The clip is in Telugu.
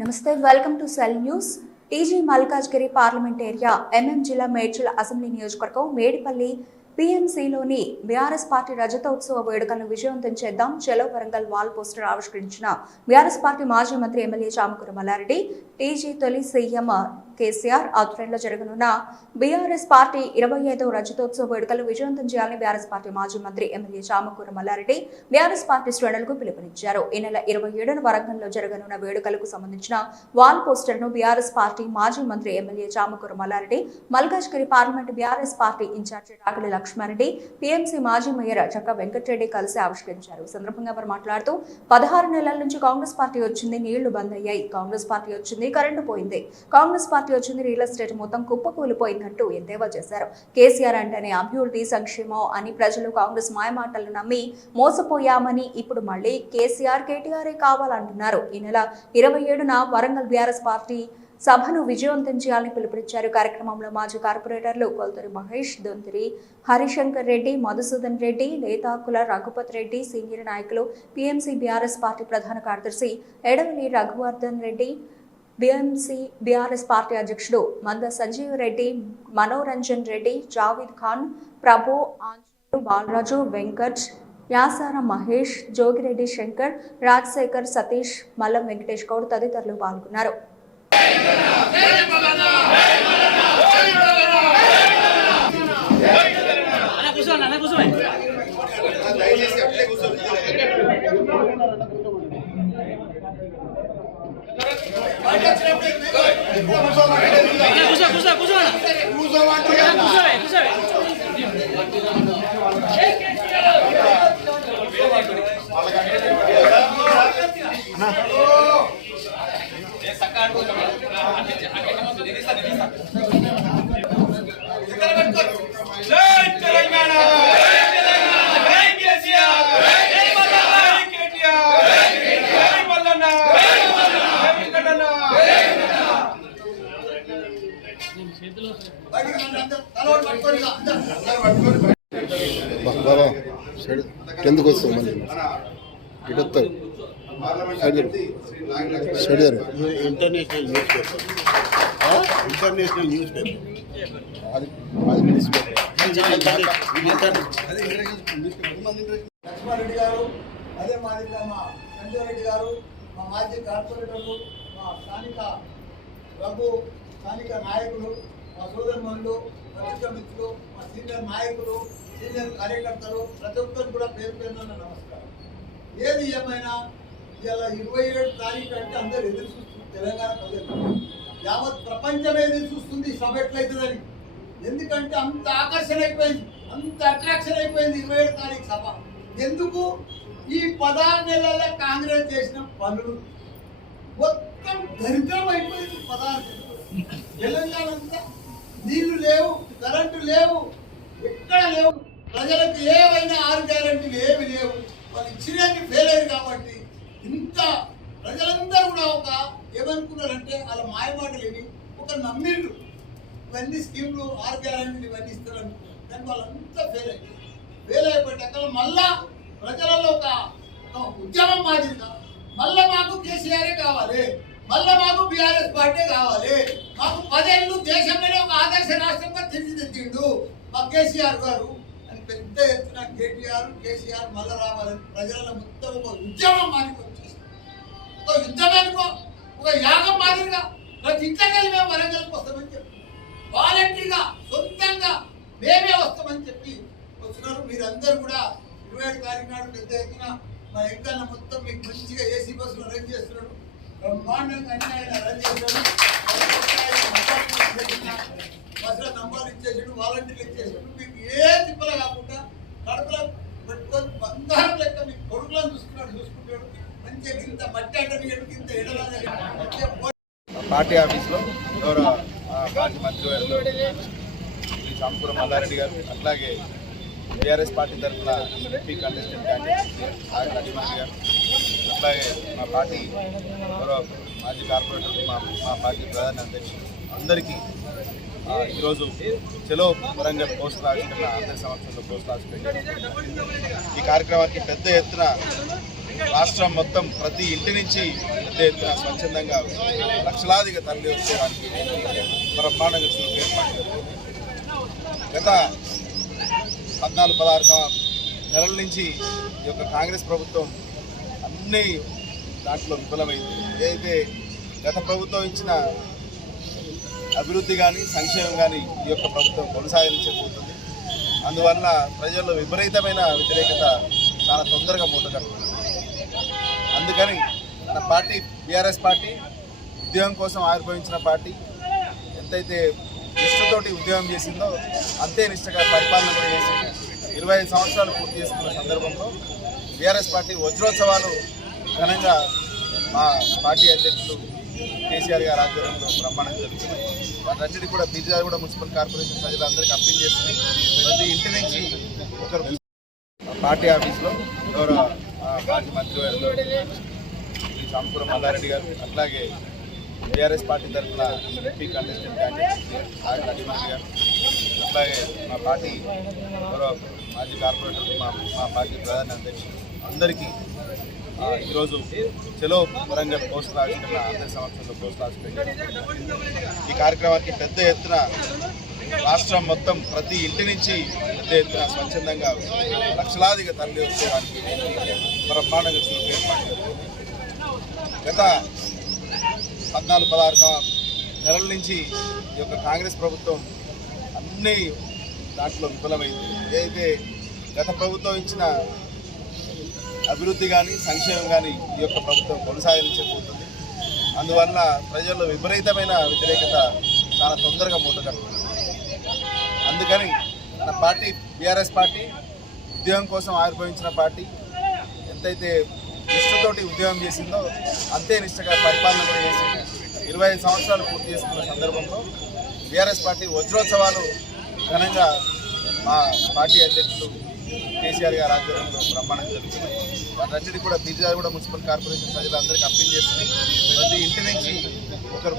నమస్తే, welcome to cell news. TG Malkajgiri parliament area జిల్లా మేడ్చల్ అసెంబ్లీ నియోజకవర్గం మేడిపల్లి PMCలోని బీఆర్ఎస్ పార్టీ రజతోత్సవ వేడుకలను విజయవంతం చేద్దాం చలో వరంగల్ వాల్ పోస్టర్ ఆవిష్కరించిన బీఆర్ఎస్ పార్టీ మాజీ మంత్రి ఎమ్మెల్యే చామకూర మల్లారెడ్డి. టీజీ తొలి సీఎం కేసీఆర్ ఆధ్వర్యంలో జరగనున్న బీఆర్ఎస్ పార్టీ 25వ రజతోత్సవ వేడుకలు విజయవంతం చేయాలని బీఆర్ఎస్ పార్టీ మాజీ మంత్రి ఎమ్మెల్యే చామకూర మల్లారెడ్డి బీఆర్ఎస్ పార్టీ శ్రేణులకు పిలుపునిచ్చారు. ఈ నెల 27న వరంగల్లో జరగనున్న వేడుకలకు సంబంధించిన వాల్ పోస్టర్ను బీఆర్ఎస్ పార్టీ మాజీ మంత్రి MLA Chamakura Mallareddy, Malkajgiri parliament BRS party incharge Rakali Laxmareddy, PMC మాజీ మేయర్ చక్క వెంకటరెడ్డి కలిసి ఆవిష్కరించారు. ఈ సందర్భంగా వారు మాట్లాడుతూ 16 నెలల నుంచి కాంగ్రెస్ పార్టీ వచ్చింది, నీళ్లు బంద్ అయ్యాయి. కాంగ్రెస్ పార్టీ వచ్చింది, కరెంటు పోయింది. కాంగ్రెస్ పార్టీ వచ్చింది, రియల్ ఎస్టేట్ మొత్తం కుప్పకూలిపోయిందంటూ ఎద్దేవా చేశారు. కేసీఆర్ అంటేనే అభివృద్ధి, సంక్షేమం అని ప్రజలు కాంగ్రెస్ మాయమాటలు నమ్మి మోసపోయామని ఇప్పుడు మళ్లీ కేసీఆర్, కేటీఆర్ కావాలంటున్నారు. ఈ నెల 27న వరంగల్ బీఆర్ఎస్ పార్టీ సభను విజయవంతం చేయాలని పిలుపునిచ్చారు. కార్యక్రమంలో మాజీ కార్పొరేటర్లు కొల్తూరి మహేష్, దొంతిరి హరిశంకర్ రెడ్డి, మధుసూదన్ రెడ్డి, నేతాకుల రఘుపతి రెడ్డి, సీనియర్ నాయకులు, PMC బీఆర్ఎస్ పార్టీ ప్రధాన కార్యదర్శి Edavali Raghuvardhan Reddy, BMC BRS party అధ్యక్షుడు మంద సంజీవ్ రెడ్డి, మనోరంజన్ రెడ్డి, జావీద్ ఖాన్, ప్రభు, ఆంజనేయులు, బాలరాజు, వెంకట్, యాసార మహేష్, జోగిరెడ్డి శంకర్, రాజశేఖర్, సతీష్, మల్లం వెంకటేష్ గౌడ్ తదితరులు పాల్గొన్నారు. ఎందుకు వస్తుంది మళ్ళీ ఇటు వస్తారు ఇంటర్నేషనల్ న్యూస్ పేపర్ లక్ష్మారెడ్డి గారు, అదే మాదిరిగా మా సంజయ్ రెడ్డి గారు, మా మాజీ కార్పొరేటర్లు, మా స్థానిక స్థానిక నాయకులు, మా సోదరుమణులు, పత్రికా మిత్రులు, మా సీనియర్ నాయకులు, సీనియర్ కార్యకర్తలు, ప్రతి ఒక్కరు కూడా పేరు పేరున నమస్కారం. ఏది ఏమైనా ఇలా 27 తారీఖు అంటే అందరు ఎదురు చూస్తుంది. తెలంగాణ ప్రజలు, యావత్ ప్రపంచమే ఎదురు చూస్తుంది సభ ఎట్లయితుందని. ఎందుకంటే అంత ఆకర్షణ అయిపోయింది, అంత అట్రాక్షన్ అయిపోయింది 27 తారీఖు సభ. ఎందుకు? ఈ 16 నెలల కాంగ్రెస్ చేసిన పనులు మొత్తం దరిద్రం అయిపోయింది. 16 నెలలు తెలంగాణ అంతా నీళ్లు లేవు, కరెంటు లేవు, ఎక్కడ లేవు. ప్రజలకు ఏవైనా 6 గ్యారెంటీలు ఏమి లేవు. వాళ్ళు ఇచ్చినవి ఫెయిల్ అయ్యారు. కాబట్టి ఇంత ప్రజలందరూ కూడా ఏమనుకున్నారంటే వాళ్ళ మాయమాటలు ఇవి ఒక నమ్మిళ్ళు. ఇవన్నీ స్కీమ్లు 6 గ్యారెంటీలు ఇవన్నీ ఇస్తారని, కానీ వాళ్ళంతా ఫెయిల్ అయిపోయాక మళ్ళా ప్రజలలో ఒక ఉద్యమం మాదిరిగా మళ్ళా మాకు కేసీఆరే కావాలి, మళ్ళా మాకు బీఆర్ఎస్ పార్టీ కావాలి, మాకు 10 ఏళ్ళు దేశంలోనే ఒక ఆదర్శ రాష్ట్రంగా తీర్చిదిద్దిండు మా కేసీఆర్ గారు అని పెద్ద ఎత్తున కేసీఆర్ మళ్ళా రావాలని ప్రజలలో మొత్తం ఒక ఉద్యమం మాదిరిగా వచ్చేసింది. ఒక యుద్ధం అనుకో, ఒక యాగం మాదిరిగా ప్రతి ఇంట్లోకెళ్ళి మేము వరంగల్కి వస్తామని చెప్పి వాలంటీర్గా సొంతంగా మేమే వస్తామని చెప్పి వస్తున్నారు. మీరందరూ కూడా 27 తారీఖు నాడు పెద్ద ఎత్తున మా ఎంకన్న మొత్తం మీకు మంచిగా AC బస్సులు అరేంజ్ చేస్తున్నాడు, బ్రహ్మాండంగా అన్ని ఆయన అరేంజ్ చేస్తున్నాడు. బస్సులో నంబర్లు ఇచ్చేసాడు, వాలంటీర్లు ఇచ్చేసాడు. మీకు ఏ తిప్పలు కాకుండా కడుపులో పెట్టుకొని బంగారం లెక్క మీకు కొడుకులను చూసుకుంటాడు. మంచిగా ఇంత మట్టి అంటే ఇంత ఎడలని పార్టీ ఆఫీస్లో గౌరవ మాజీ మంత్రివర్యులు చామకూర మల్లారెడ్డి గారు, అట్లాగే బీఆర్ఎస్ పార్టీ తరఫున MP contestant candidate R Laxman గారు, అట్లాగే మా పార్టీ గౌరవ మాజీ కార్పొరేటర్, మా పార్టీ ప్రధాన అధ్యక్షులు అందరికీ ఈరోజు చలో వరంగల్ పోస్టులు ఆవిష్కరణ అందరి సమక్షంలో పోస్టులు ఆవిష్కరించారు. ఈ కార్యక్రమానికి పెద్ద ఎత్తున రాష్ట్రం మొత్తం ప్రతి ఇంటి నుంచి పెద్ద పెద్ద ఎత్తున స్వచ్ఛందంగా లక్షలాదిగా తరలి వచ్చేదానికి బ్రహ్మాండంగా ఏర్పాటు జరుగుతుంది. గత 14-16 నెలల నుంచి ఈ యొక్క కాంగ్రెస్ ప్రభుత్వం అన్ని దాంట్లో విఫలమైంది. ఏదైతే గత ప్రభుత్వం ఇచ్చిన అభివృద్ధి కానీ సంక్షేమం కానీ ఈ యొక్క ప్రభుత్వం కొనసాగించబోతుంది. అందువల్ల ప్రజల్లో విపరీతమైన వ్యతిరేకత చాలా తొందరగా మూటగట్టుకుంది. అందుకని మన పార్టీ బీఆర్ఎస్ పార్టీ ఉద్యోగం కోసం ఆవిర్భవించిన పార్టీ ఎంతైతే నిష్ఠతోటి ఉద్యోగం చేసిందో అంతే నిష్ఠగా పరిపాలన కూడా చేసింది. 25 సంవత్సరాలు పూర్తి చేసుకున్న సందర్భంలో బీఆర్ఎస్ పార్టీ వజ్రోత్సవాలు ఘనంగా మా పార్టీ అధ్యక్షులు కేసీఆర్ గారి ఆధ్వర్యంలో బ్రహ్మాండంగా జరుగుతున్నాయి. వాటన్నిటి కూడా బీజాగూడ మున్సిపల్ కార్పొరేషన్ ప్రజలందరికీ అప్పీల్ చేస్తున్నాయి. ప్రతి ఇంటి నుంచి ఒకరు పార్టీ ఆఫీస్లో గౌరవ మాజీ మంత్రివర్యులు శ్రీ సంపూర మల్లారెడ్డి గారు, అట్లాగే బీఆర్ఎస్ పార్టీ తరఫున ఎంపీ కంటెస్టెంట్ క్యాండిడేట్ ఆర్ నడిమల్లి గారు, అట్లాగే మా పార్టీ గౌరవ మాజీ కార్పొరేటర్ మా పార్టీ ప్రధాన అధ్యక్షులు అందరికీ ఈరోజు చెలో వరంగల్ పోస్టల్ ఆవిష్కరణ అందరి సంవత్సరంలో పోస్టల్ ఆవిష్కరణ ఈ కార్యక్రమానికి పెద్ద ఎత్తున రాష్ట్రం మొత్తం ప్రతి ఇంటి నుంచి పెద్ద ఎత్తున స్వచ్ఛందంగా లక్షలాదిగా తరలి వచ్చేదానికి బ్రహ్మాండంగా ఏర్పాటు జరుగుతుంది. గత 14-16 నెలల నుంచి ఈ యొక్క కాంగ్రెస్ ప్రభుత్వం అన్ని దాంట్లో విఫలమైంది. ఏదైతే గత ప్రభుత్వం ఇచ్చిన అభివృద్ధి కానీ సంక్షేమం కానీ ఈ యొక్క ప్రభుత్వం కొనసాగించబోతుంది. అందువల్ల ప్రజల్లో విపరీతమైన వ్యతిరేకత చాలా తొందరగా మూటగట్టుకుంది. అందుకని మన పార్టీ బీఆర్ఎస్ పార్టీ ఉద్యోగం కోసం ఆవిర్భవించిన పార్టీ ఎంతైతే నిష్ఠతోటి ఉద్యోగం చేసిందో అంతే నిష్ఠగా పరిపాలన కూడా చేసింది. 25 సంవత్సరాలు పూర్తి చేసుకున్న సందర్భంలో బీఆర్ఎస్ పార్టీ వజ్రోత్సవాలు ఘనంగా మా పార్టీ అధ్యక్షులు కేసీఆర్ గారి ఆధ్వర్యంలో బ్రహ్మాండంగా జరుగుతున్నాయి. వాటన్నిటి కూడా బీజాగూడ మున్సిపల్ కార్పొరేషన్ ప్రజలందరికీ అప్పీల్ చేస్తున్నాయి. ప్రతి ఇంటి నుంచి ఒకరు